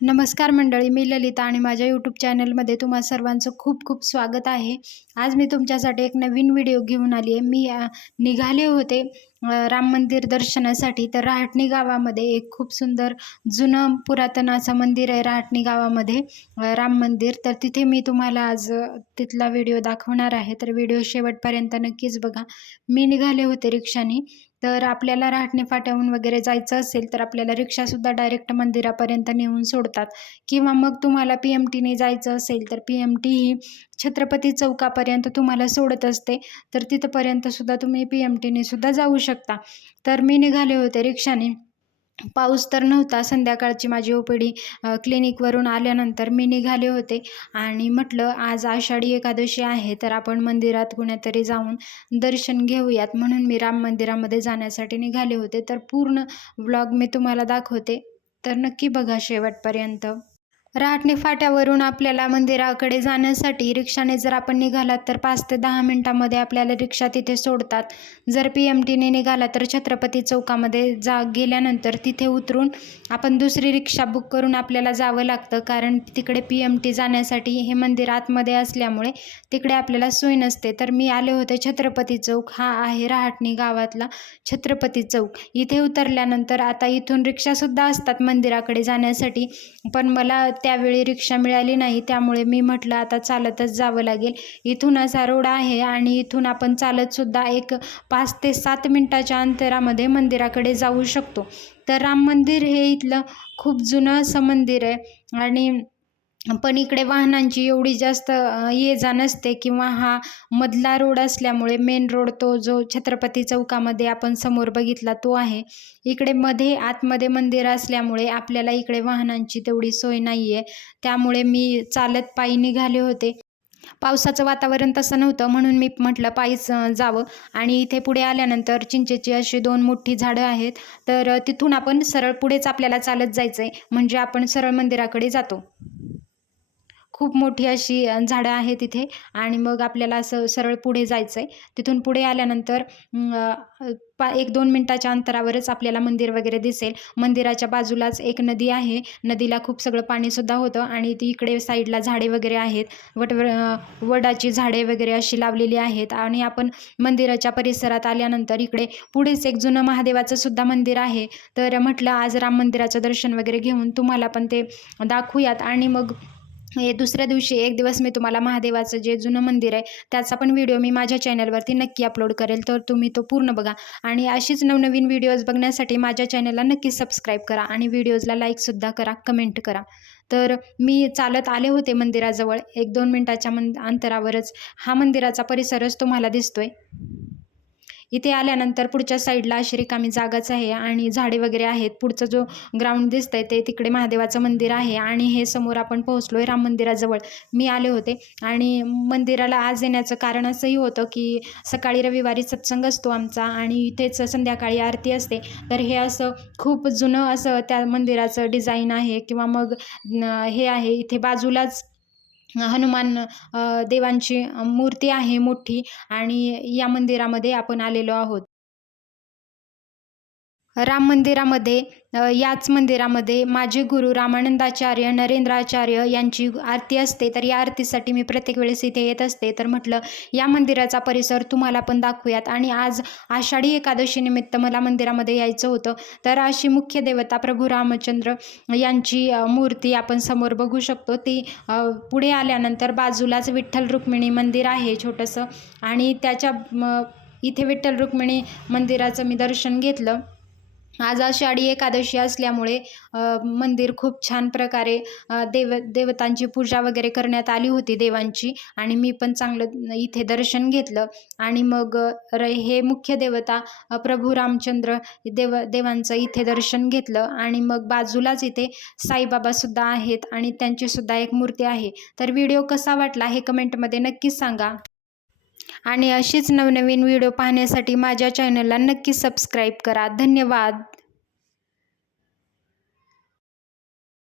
नमस्कार मंडळी मी ललिता आणि माझ्या यूट्यूब चॅनलमध्ये तुम्हा सर्वांचं खूप खूप स्वागत आहे. आज मी तुमच्यासाठी एक नवीन व्हिडिओ घेऊन आली आहे. मी निघाले होते राम मंदिर दर्शनासाठी. तर राहटणी गावामध्ये एक खूप सुंदर जुनं पुरातन असं मंदिर आहे राहटणी गावामध्ये राम मंदिर. तर तिथे मी तुम्हाला आज तिथला व्हिडिओ दाखवणार आहे. तर व्हिडिओ शेवटपर्यंत नक्कीच बघा. मी निघाले होते रिक्षाने. तर आपल्याला रहाटणी फाट्याहून वगैरे जायचं असेल तर आपल्याला रिक्षासुद्धा डायरेक्ट मंदिरापर्यंत नेऊन सोडतात. किंवा मग तुम्हाला पी एम टीने जायचं असेल तर पी एम टी ही छत्रपती चौकापर्यंत तुम्हाला सोडत असते. तर तिथंपर्यंतसुद्धा तुम्ही पी एम टीने सुद्धा जाऊ शकता. तर मी निघाले होते रिक्षाने. पाऊस तर नव्हता. संध्याकाळची माझी ओ पी डी क्लिनिकवरून आल्यानंतर मी निघाले होते आणि म्हटलं आज आषाढी एकादशी आहे तर आपण मंदिरात कुणीतरी जाऊन दर्शन घेऊयात. म्हणून मी राम मंदिरामध्ये जाण्यासाठी निघाले होते. तर पूर्ण व्लॉग मी तुम्हाला दाखवते. तर नक्की बघा शेवटपर्यंत. रहाटणी फाट्यावरून आपल्याला मंदिराकडे जाण्यासाठी रिक्षाने जर आपण निघालात तर पाच ते दहा मिनटामध्ये आपल्याला रिक्षा तिथे सोडतात. जर पी एम टीने निघाला तर छत्रपती चौकामध्ये जा गेल्यानंतर तिथे उतरून आपण दुसरी रिक्षा बुक करून आपल्याला जावं लागतं. कारण तिकडे पी एम टी जाण्यासाठी हे मंदिर आतमध्ये असल्यामुळे तिकडे आपल्याला सोय नसते. तर मी आले होते छत्रपती चौक. हा आहे रहाटणी गावातला छत्रपती चौक. इथे उतरल्यानंतर आता इथून रिक्षासुद्धा असतात मंदिराकडे जाण्यासाठी. पण मला त्यावेळी रिक्षा मिळाली नाही त्यामुळे मी म्हटलं आता चालतच जावं लागेल. इथून असा रोड आहे आणि इथून आपण चालतसुद्धा एक पाच ते सात मिनटाच्या अंतरामध्ये मंदिराकडे जाऊ शकतो. तर राम मंदिर हे इथलं खूप जुनं असं मंदिर आहे आणि पण इकडे वाहनांची एवढी जास्त ये जा नसते किंवा हा मधला रोड असल्यामुळे मेन रोड तो जो छत्रपती चौकामध्ये आपण समोर बघितला तो आहे. इकडे मध्ये आतमध्ये मंदिर असल्यामुळे आपल्याला इकडे वाहनांची तेवढी सोय नाही आहे त्यामुळे मी चालत पायी निघाले होते. पावसाचं वातावरण तसं नव्हतं म्हणून मी म्हटलं पायीच जावं. आणि इथे पुढे आल्यानंतर चिंचेची अशी दोन मोठी झाडं आहेत. तर तिथून आपण सरळ पुढेच आपल्याला चालत जायचं आहे म्हणजे आपण सरळ मंदिराकडे जातो. खूप मोठी अशी झाडं आहेत तिथे. आणि मग आपल्याला असं सरळ पुढे जायचं आहे तिथून पुढे आल्यानंतर पा एक दोन मिनटाच्या अंतरावरच आपल्याला मंदिर वगैरे दिसेल. मंदिराच्या बाजूलाच एक नदी आहे. नदीला खूप सगळं पाणीसुद्धा होतं आणि ती इकडे साईडला झाडे वगैरे आहेत. वट वडाची झाडे वगैरे अशी लावलेली आहेत. आणि आपण मंदिराच्या परिसरात आल्यानंतर इकडे पुढेच एक जुनं महादेवाचं सुद्धा मंदिर आहे. तर म्हटलं आज राम मंदिराचं दर्शन वगैरे घेऊन तुम्हाला पण ते दाखवूयात. आणि मग हे दुसऱ्या दिवशी एक दिवस मी तुम्हाला महादेवाचं जे जुनं मंदिर आहे त्याचा पण व्हिडिओ मी माझ्या चॅनलवरती नक्की अपलोड करेल. तर तुम्ही तो पूर्ण बघा. आणि अशीच नवनवीन व्हिडिओज बघण्यासाठी माझ्या चॅनलला नक्की सबस्क्राईब करा आणि व्हिडिओजला लाईकसुद्धा करा कमेंट करा. तर मी चालत आले होते मंदिराजवळ. एक दोन मिनटाच्या मन अंतरावरच हा मंदिराचा परिसरच तुम्हाला दिसतोय. इथे आल्यानंतर पुढच्या साईडला अशी रिकामी जागाच आहे आणि झाडे वगैरे आहेत. पुढचं जो ग्राउंड दिसतंय ते तिकडे महादेवाचं मंदिर आहे आणि हे समोर आपण पोहोचलोय राम मंदिराजवळ. मी आले होते आणि मंदिराला आज येण्याचं कारण असंही होतं की सकाळी रविवारी सत्संग असतो आमचा आणि इथेच संध्याकाळी आरती असते. तर हे असं खूप जुनं असं त्या मंदिराचं डिझाईन आहे किंवा मग हे आहे इथे बाजूलाच हनुमान देवांची मूर्ती आहे मोठी आणि या मंदिरामध्ये आपण आलेलो आहोत. राम मंदिरामध्ये याच मंदिरामध्ये माझे गुरु रामानंदाचार्य नरेंद्राचार्य यांची आरती असते. तर या आरतीसाठी मी प्रत्येक वेळेस इथे येत असते. तर म्हटलं या मंदिराचा परिसर तुम्हाला पण दाखवूयात. आणि आज आषाढी एकादशीनिमित्त मला मंदिरामध्ये यायचं होतं. तर अशी मुख्य देवता प्रभू रामचंद्र यांची मूर्ती आपण समोर बघू शकतो. ती पुढे आल्यानंतर बाजूलाच विठ्ठल रुक्मिणी मंदिर आहे छोटंसं. आणि त्याच्या इथे विठ्ठल रुक्मिणी मंदिराचं मी दर्शन घेतलं. आज आषाढी एकादशी असल्यामुळे मंदिर खूप छान प्रकारे देव देवतांची पूजा वगैरे करण्यात आली होती देवांची आणि मी पण चांगलं इथे दर्शन घेतलं. आणि मग र हे मुख्य देवता प्रभू रामचंद्र देव देवांचं इथे दर्शन घेतलं आणि मग बाजूलाच इथे साईबाबासुद्धा आहेत आणि त्यांचीसुद्धा एक मूर्ती आहे. तर व्हिडिओ कसा वाटला हे कमेंटमध्ये नक्कीच सांगा. आणि अशीच नवनवीन व्हिडिओ पाहण्यासाठी माझ्या चॅनलला नक्की सबस्क्राईब करा. धन्यवाद.